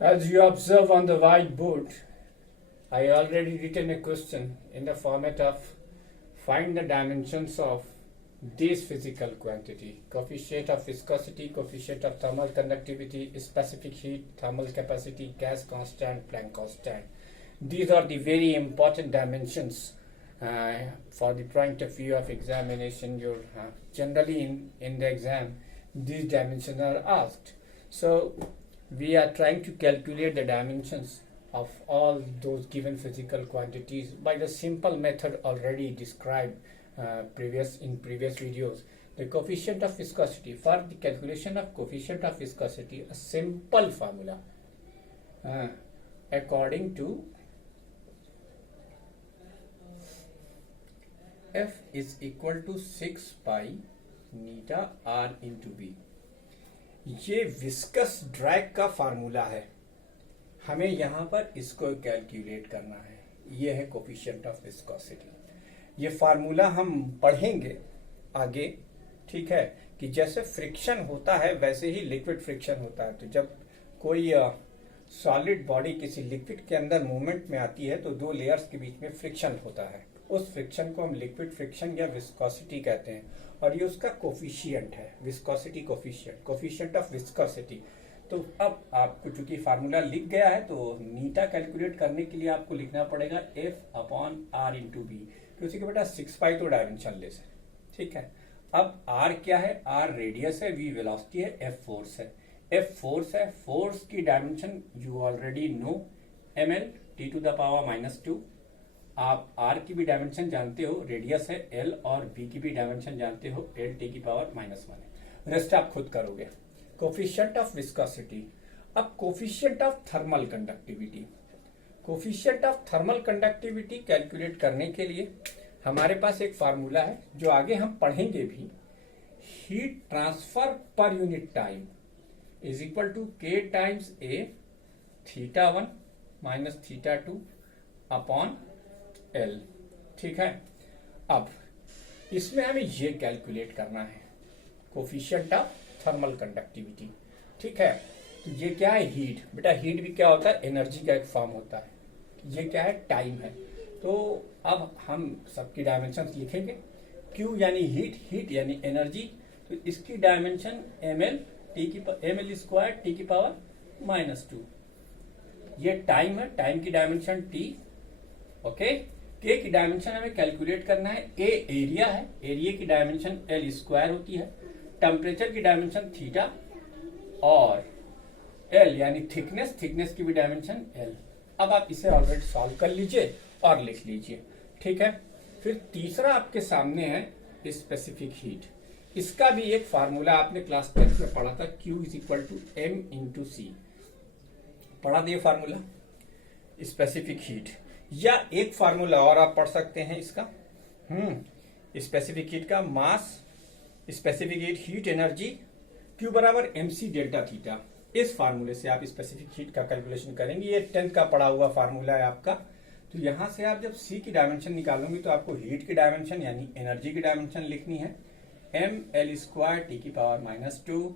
As you observe on the whiteboard, I already written a question in the format of find the dimensions of this physical quantity: coefficient of viscosity, coefficient of thermal conductivity, specific heat, thermal capacity, gas constant, Planck constant. These are the very important dimensions for the point of view of examination. Generally in the exam, these dimensions are asked. So we are trying to calculate the dimensions of all those given physical quantities by the simple method already described in previous videos. The coefficient of viscosity. For the calculation of coefficient of viscosity, a simple formula according to F is equal to 6 pi eta R into b. ये viscous drag का formula है. हमें यहाँ पर इसको calculate करना है. ये है कोफिशिएंट ऑफ विस्कोसिटी. ये फार्मूला हम पढ़ेंगे आगे. ठीक है कि जैसे फ्रिक्शन होता है वैसे ही लिक्विड फ्रिक्शन होता है. तो जब कोई सॉलिड बॉडी किसी लिक्विड के अंदर मूवमेंट में आती है तो दो लेयर्स के बीच में फ्रिक्शन होता है. उस फ्रिक्शन को हम लिक्विड फ्रिक्शन या विस्कोसिटी कहते हैं. और ये उसका कोफिशिएंट है, viscosity coefficient, coefficient of viscosity. तो अब आपको चूंकि फार्मूला लिख गया है तो नीटा कैलकुलेट करने के लिए आपको लिखना पड़ेगा F upon R into b. तो उसी के बेटा 6 पाई तो डायमेंशन लेस है. ठीक है. अब R क्या है? R रेडियस है, V वेलोसिटी है, F फोर्स है. F फोर्स है. फोर्स की dimension you already know, ml t to the power -2. आप R की भी डायमेंशन जानते हो, रेडियस है L, और V की भी डायमेंशन जानते हो, L t की पावर -1 है. रेस्ट आप खुद करोगे. Coefficient of viscosity. अब coefficient of thermal conductivity. Coefficient of thermal conductivity calculate करने के लिए हमारे पास एक फार्मूला है जो आगे हम पढ़ेंगे भी. Heat transfer per unit time is equal to K times A θ1 minus θ2 upon L. ठीक है. अब इसमें हमें ये कैलकुलेट करना है कोफिशिएंट ऑफ थर्मल कंडक्टिविटी. ठीक है. तो ये क्या है? हीट. बेटा हीट भी क्या होता है? एनर्जी का एक फॉर्म होता है. ये क्या है? टाइम है. तो अब हम सबकी डायमेंशन लिखेंगे. Q यानी हीट, हीट यानी एनर्जी. तो इसकी डायमेंशन ml स्क्वायर t की पावर -2. ये टाइम है, टाइम की डायमेंशन t. ओके. K की डायमेंशन हमें कैलकुलेट करना है. A एरिया है, एरिया की डायमेंशन L स्क्वायर होती है. टेम्परेचर की डायमेंशन थीटा, और L यानी थिकनेस, थिकनेस की भी डायमेंशन L. अब आप इसे ऑलरेडी सॉल्व कर लीजिए और लिख लीजिए. ठीक है. फिर तीसरा आपके सामने है स्पेसिफिक हीट. इसका भी एक फार्मूला आपने क्लास 10 में पढ़ा था. Q is equal to M into C. पढ़ा दिए फार्मूला स्पेसिफिक हीट. या एक फार्मूला और आप पढ़ सकते हैं इसका. स्पेसिफिक हीट का मास, स्पेसिफिक हीट एनर्जी Q बराबर mc डेल्टा थीटा. इस फार्मूले से आप स्पेसिफिक हीट का कैलकुलेशन करेंगे. ये 10th का पढ़ा हुआ फार्मूला है आपका. तो यहां से आप जब C की डायमेंशन निकालोगे तो आपको हीट की डायमेंशन यानी एनर्जी की डायमेंशन लिखनी है ml स्क्वायर t की पावर -2,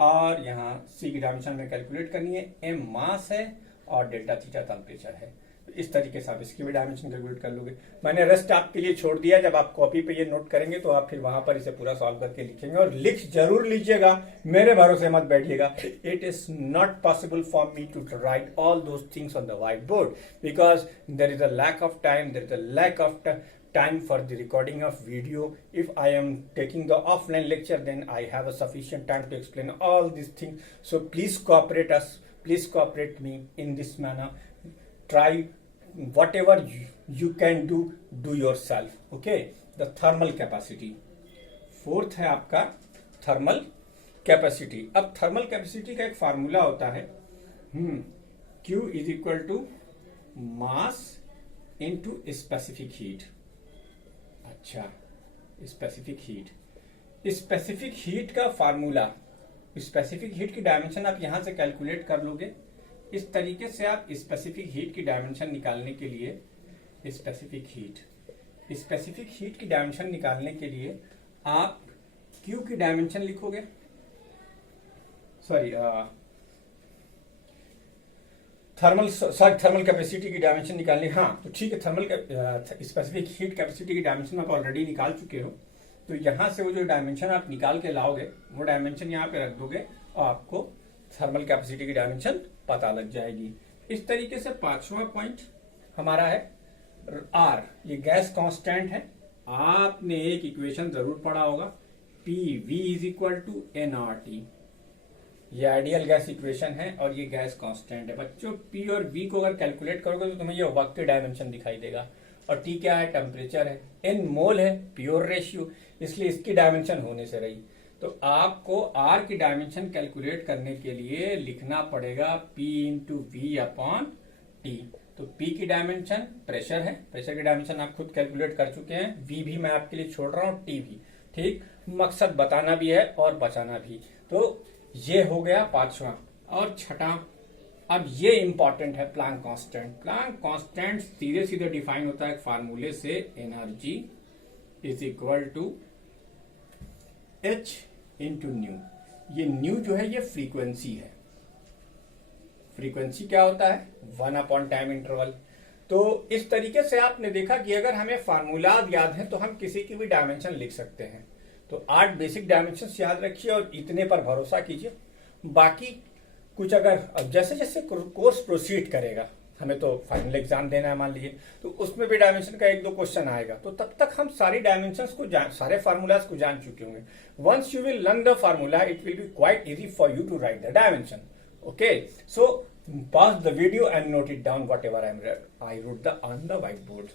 और यहाँ C की डायमेंशन में कैलकुलेट करनी है. m मास है और डेल्टा थीटा टेम्परेचर है. तो इस तरीके से आप इसकी भी डायमेंशन कैलकुलेट कर लोगे. मैंने रेस्ट आपके लिए छोड़ दिया. जब आप कॉपी पे ये नोट करेंगे तो आप फिर वहां पर इसे पूरा सॉल्व करके लिखेंगे, और लिख जरूर लीजिएगा. मेरे भरोसे मत बैठिएगा. It is not possible for me to write all those things on the whiteboard because there is a lack of time, there is a lack of time for the recording of video. If I am taking the offline lecture, then I have a sufficient time to explain all these things. So please cooperate us, please cooperate me in this manner. Try whatever you can do yourself. Okay. The thermal capacity. Fourth है आपका thermal capacity. अब thermal capacity का एक formula होता है Q is equal to mass into specific heat. अच्छा, specific heat. Specific heat का formula, specific heat की डायमेंशन आप यहां से कैलकुलेट कर लोगे. इस तरीके से आप स्पेसिफिक हीट की डायमेंशन निकालने के लिए स्पेसिफिक हीट की डायमेंशन निकालने के लिए आप Q की डायमेंशन लिखोगे. सॉरी, थर्मल कैपेसिटी की डायमेंशन निकालनी। हाँ तो ठीक है, थर्मल स्पेसिफिक हीट कैपेसिटी की डायमेंशन आप ऑलरेडी निकाल चुके हो, तो यहां से वो जो डायमेंशन आप निकाल के लाओगे वो डायमेंशन यहाँ पे रख दोगे और आपको थर्मल कैपेसिटी की डायमेंशन पता लग जाएगी। इस तरीके से पांचवा पॉइंट हमारा है आर, ये गैस कांस्टेंट है। आपने एक इक्वेशन जरूर पढ़ा होगा, P V is equal to N R T. ये आइडियल गैस इक्वेशन है और ये गैस कांस्टेंट है। बच्चों पी और वी को अगर कैलकुलेट करोगे तो तुम्हें ये वर्क की डायमेंशन दिखाई देगा, और टी क्या है, टेम्परेचर है, एन मोल है, प्योर रेशियो, इसलिए इसकी डायमेंशन होने से रही। तो आपको आर की डायमेंशन कैलकुलेट करने के लिए लिखना पड़ेगा P into V upon T. तो P की डायमेंशन प्रेशर है, प्रेशर की डायमेंशन आप खुद कैलकुलेट कर चुके हैं, V भी मैं आपके लिए छोड़ रहा हूं, T भी। ठीक, मकसद बताना भी है और बचाना भी। तो ये हो गया पांचवा। और छठा, अब ये इंपॉर्टेंट है, प्लांक कांस्टेंट। प्लांक कांस्टेंट सीधे सीधे डिफाइन होता है एक फार्मूले से, energy is equal to H into nu. ये न्यू जो है ये फ्रीक्वेंसी है। फ्रीक्वेंसी क्या होता है, 1 अपॉन टाइम इंटरवल। तो इस तरीके से आपने देखा कि अगर हमें फार्मूला याद है तो हम किसी की भी डायमेंशन लिख सकते हैं। तो 8 बेसिक डायमेंशंस याद रखिए और इतने पर भरोसा कीजिए। बाकी कुछ अगर अब जैसे जैसे कोर्स प्रोसीड करेगा, हमें तो फाइनल एग्जाम देना है मान लीजिए, तो उसमें भी डायमेंशन का 1-2 क्वेश्चन आएगा, तो तब तक हम सारी डायमेंशंस को सारे फार्मूलाज को जान चुके होंगे। Once you will learn the formula it will be quite easy for you to write the dimension. Okay, so pause the video and note it down whatever I wrote on the whiteboard.